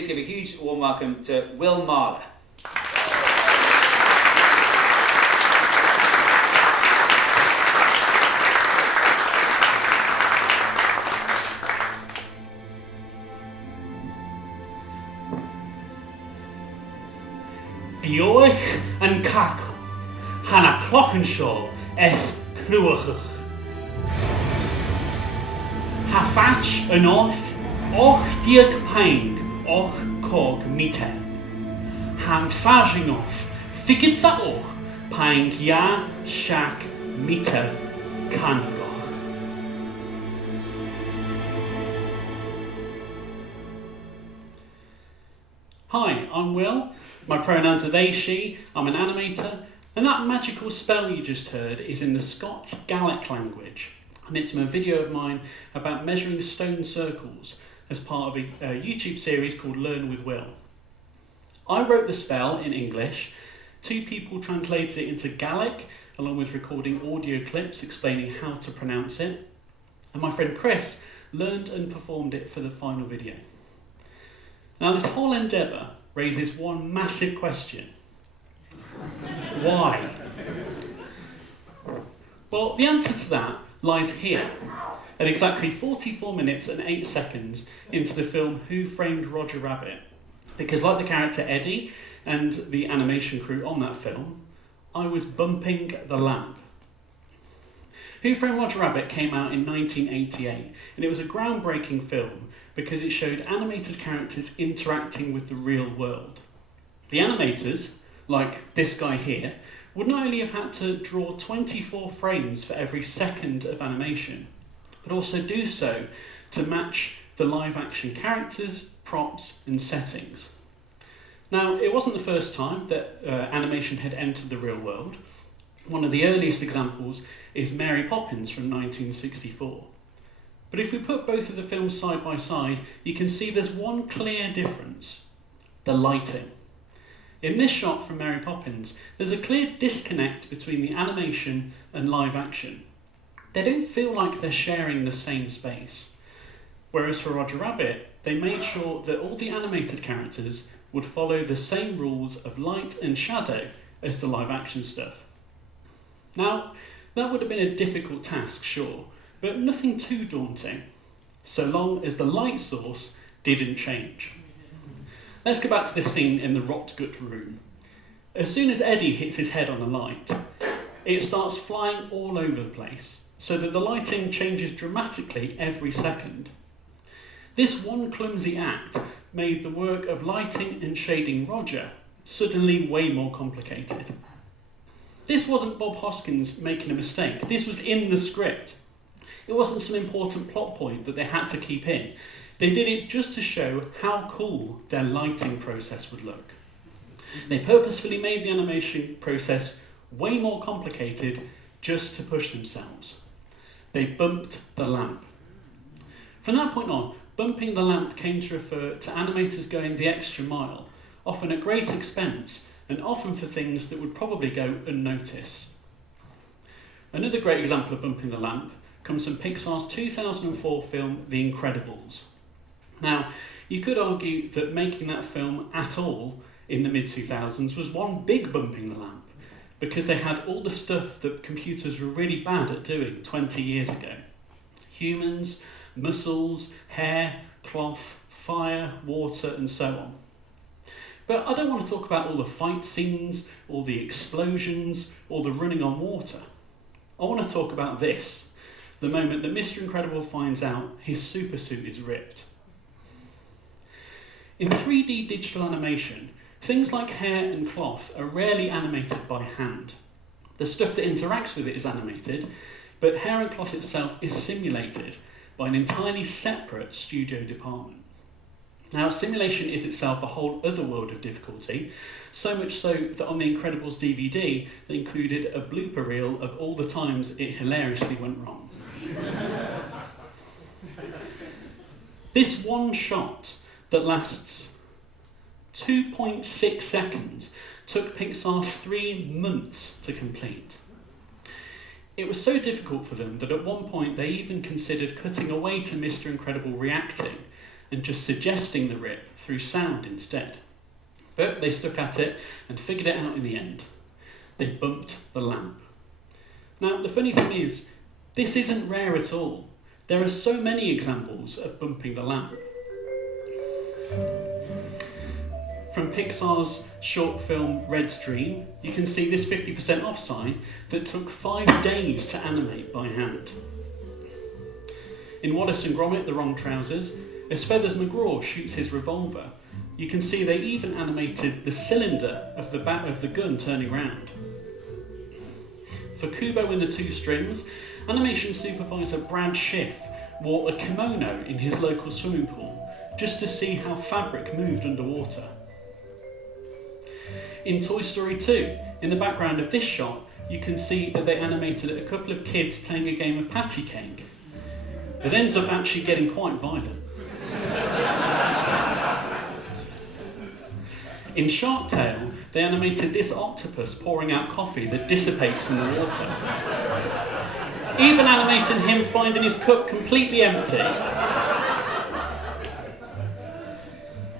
please give a huge warm welcome to Will Marler. Bioich yn cacw, hana clochenshaw clywachach. Ha fatch yn och diag paing och cog mite. Han fashing figid sa paing ya shak mite cangoch. Hi, I'm Will. My pronouns are they, she, I'm an animator, and that magical spell you just heard is in the Scots Gaelic language, and it's from a video of mine about measuring stone circles as part of a YouTube series called Learn with Will. I wrote the spell in English, two people translated it into Gaelic, along with recording audio clips explaining how to pronounce it, and my friend Chris learned and performed it for the final video. Now this whole endeavour raises one massive question. Why? Well, the answer to that lies here, at exactly 44 minutes and 8 seconds into the film Who Framed Roger Rabbit. Because like the character Eddie and the animation crew on that film, I was bumping the lamp. Who Framed Roger Rabbit came out in 1988, and it was a groundbreaking film because it showed animated characters interacting with the real world. The animators, like this guy here, would not only have had to draw 24 frames for every second of animation, but also do so to match the live action characters, props and settings. Now, it wasn't the first time that animation had entered the real world. One of the earliest examples is Mary Poppins from 1964. But if we put both of the films side by side, you can see there's one clear difference: the lighting. In this shot from Mary Poppins, there's a clear disconnect between the animation and live action. They don't feel like they're sharing the same space. Whereas for Roger Rabbit, they made sure that all the animated characters would follow the same rules of light and shadow as the live action stuff. Now, that would have been a difficult task, sure, but nothing too daunting, so long as the light source didn't change. Let's go back to this scene in the Rotgut room. As soon as Eddie hits his head on the light, it starts flying all over the place, so that the lighting changes dramatically every second. This one clumsy act made the work of lighting and shading Roger suddenly way more complicated. This wasn't Bob Hoskins making a mistake, this was in the script. It wasn't some important plot point that they had to keep in. They did it just to show how cool their lighting process would look. They purposefully made the animation process way more complicated just to push themselves. They bumped the lamp. From that point on, bumping the lamp came to refer to animators going the extra mile, often at great expense, and often for things that would probably go unnoticed. Another great example of bumping the lamp comes from Pixar's 2004 film The Incredibles. Now, you could argue that making that film at all in the mid-2000s was one big bumping the lamp, because they had all the stuff that computers were really bad at doing 20 years ago. Humans, muscles, hair, cloth, fire, water, and so on. But I don't want to talk about all the fight scenes, all the explosions, or the running on water. I want to talk about this, the moment that Mr. Incredible finds out his supersuit is ripped. In 3D digital animation, things like hair and cloth are rarely animated by hand. The stuff that interacts with it is animated, but hair and cloth itself is simulated by an entirely separate studio department. Now, simulation is itself a whole other world of difficulty, so much so that on the Incredibles DVD, they included a blooper reel of all the times it hilariously went wrong. This one shot that lasts 2.6 seconds took Pixar 3 months to complete. It was so difficult for them that at one point they even considered cutting away to Mr. Incredible reacting and just suggesting the rip through sound instead. But they stuck at it and figured it out in the end. They bumped the lamp. Now, the funny thing is, this isn't rare at all. There are so many examples of bumping the lamp. From Pixar's short film Red's Dream, you can see this 50% off sign that took 5 days to animate by hand. In Wallace and Gromit, The Wrong Trousers, as Feathers McGraw shoots his revolver, you can see they even animated the cylinder of the back of the gun turning round. For Kubo and the Two Strings, animation supervisor Brad Schiff wore a kimono in his local swimming pool just to see how fabric moved underwater. In Toy Story 2, in the background of this shot, you can see that they animated a couple of kids playing a game of patty cake. It ends up actually getting quite violent. In Shark Tale, they animated this octopus pouring out coffee that dissipates in the water. Even animating him finding his cup completely empty.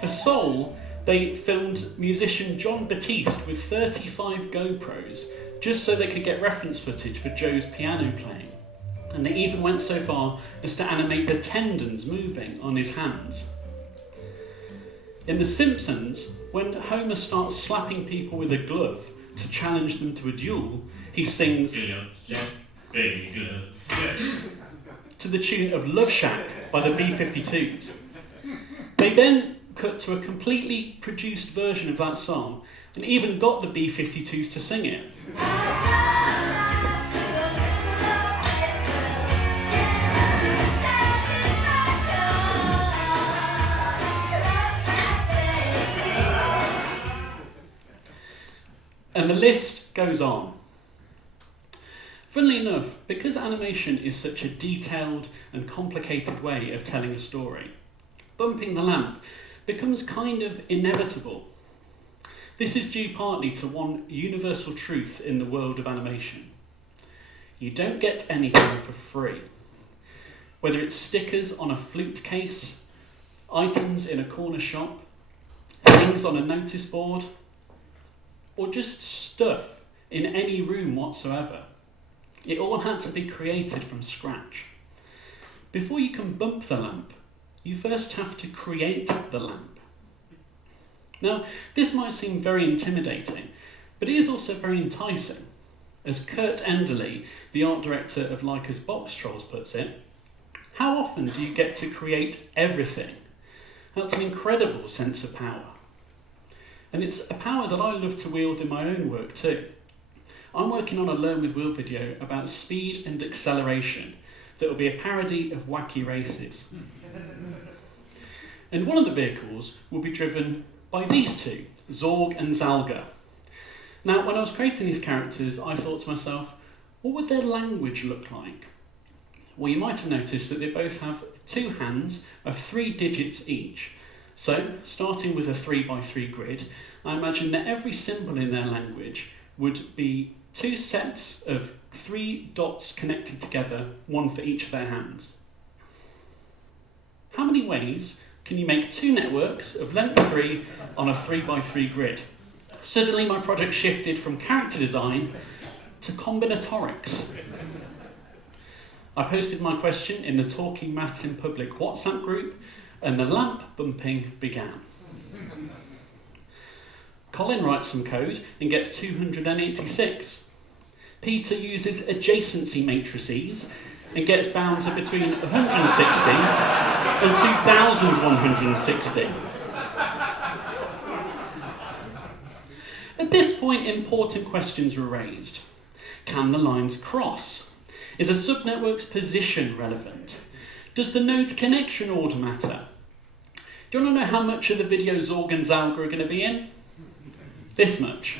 For Soul, they filmed musician John Batiste with 35 GoPros just so they could get reference footage for Joe's piano playing. And they even went so far as to animate the tendons moving on his hands. In The Simpsons, when Homer starts slapping people with a glove to challenge them to a duel, he sings to the tune of Love Shack by the B-52s. They then cut to a completely produced version of that song and even got the B-52s to sing it. And the list goes on. Funnily enough, because animation is such a detailed and complicated way of telling a story, bumping the lamp becomes kind of inevitable. This is due partly to one universal truth in the world of animation. You don't get anything for free. Whether it's stickers on a flute case, items in a corner shop, things on a notice board, or just stuff in any room whatsoever. It all had to be created from scratch. Before you can bump the lamp, you first have to create the lamp. Now, this might seem very intimidating, but it is also very enticing. As Kurt Enderly, the art director of Leica's Box Trolls, puts it, how often do you get to create everything? That's an incredible sense of power. And it's a power that I love to wield in my own work too. I'm working on a Learn with Will video about speed and acceleration that will be a parody of Wacky Races. And one of the vehicles will be driven by these two, Zorg and Zalga. Now, when I was creating these characters, I thought to myself, what would their language look like? Well, you might have noticed that they both have 2 hands of 3 digits each. So, starting with a 3x3 grid, I imagine that every symbol in their language would be 2 sets of 3 dots connected together, 1 for each of their hands. How many ways can you make 2 networks of length 3 on a 3x3 grid? Suddenly my project shifted from character design to combinatorics. I posted my question in the Talking Maths in Public WhatsApp group, and the lamp bumping began. Colin writes some code and gets 286. Peter uses adjacency matrices and gets bounds of between 160 and 2160. At this point, important questions were raised. Can the lines cross? Is a subnetwork's position relevant? Does the node's connection order matter? Do you want to know how much of the video Zorg and Zalga are going to be in? This much.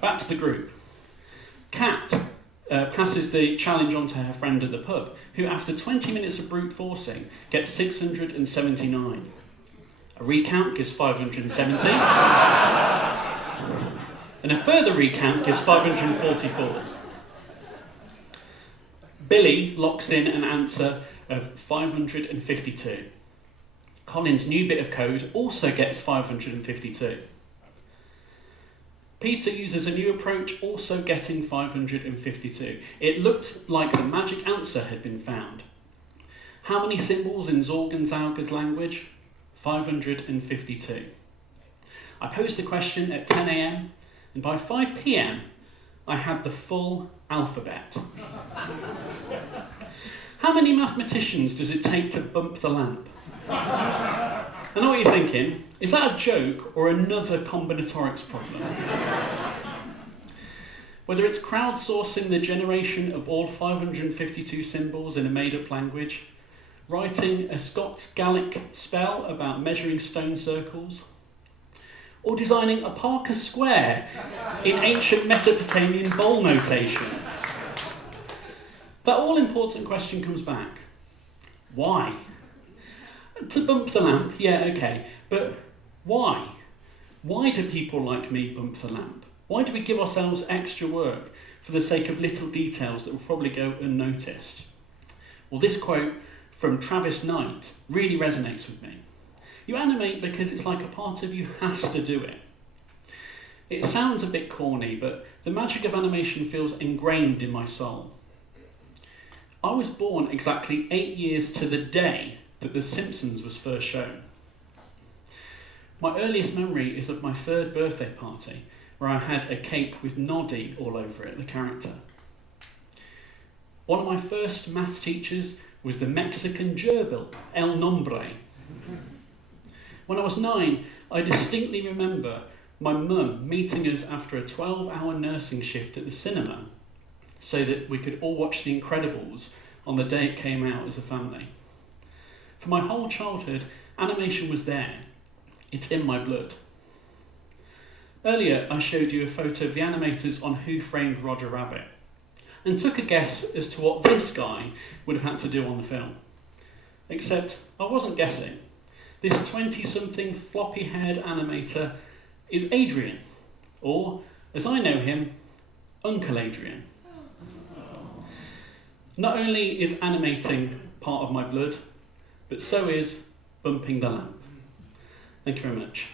Back to the group. Kat passes the challenge on to her friend at the pub, who after 20 minutes of brute forcing gets 679. A recount gives 570. And a further recount gives 544. Billy locks in an answer of 552. Colin's new bit of code also gets 552. Peter uses a new approach, also getting 552. It looked like the magic answer had been found. How many symbols in Zorganzauger's language? 552. I posed the question at 10 a.m, and by 5 p.m, I had the full alphabet. How many mathematicians does it take to bump the lamp? I know what you're thinking. Is that a joke or another combinatorics problem? Whether it's crowdsourcing the generation of all 552 symbols in a made-up language, writing a Scots Gaelic spell about measuring stone circles, or designing a Parker square in ancient Mesopotamian bowl notation, that all-important question comes back. Why? To bump the lamp, yeah, okay, but why? Why do people like me bump the lamp? Why do we give ourselves extra work for the sake of little details that will probably go unnoticed? Well, this quote from Travis Knight really resonates with me. You animate because it's like a part of you has to do it. It sounds a bit corny, but the magic of animation feels ingrained in my soul. I was born exactly 8 years to the day that The Simpsons was first shown. My earliest memory is of my 3rd birthday party, where I had a cape with Noddy all over it, the character. One of my first maths teachers was the Mexican gerbil, El Nombre. When I was 9, I distinctly remember my mum meeting us after a 12-hour nursing shift at the cinema so that we could all watch The Incredibles on the day it came out as a family. For my whole childhood, animation was there. It's in my blood. Earlier, I showed you a photo of the animators on Who Framed Roger Rabbit and took a guess as to what this guy would have had to do on the film. Except I wasn't guessing. This 20-something floppy-haired animator is Adrian, or, as I know him, Uncle Adrian. Not only is animating part of my blood, but so is bumping the lamp. Thank you very much.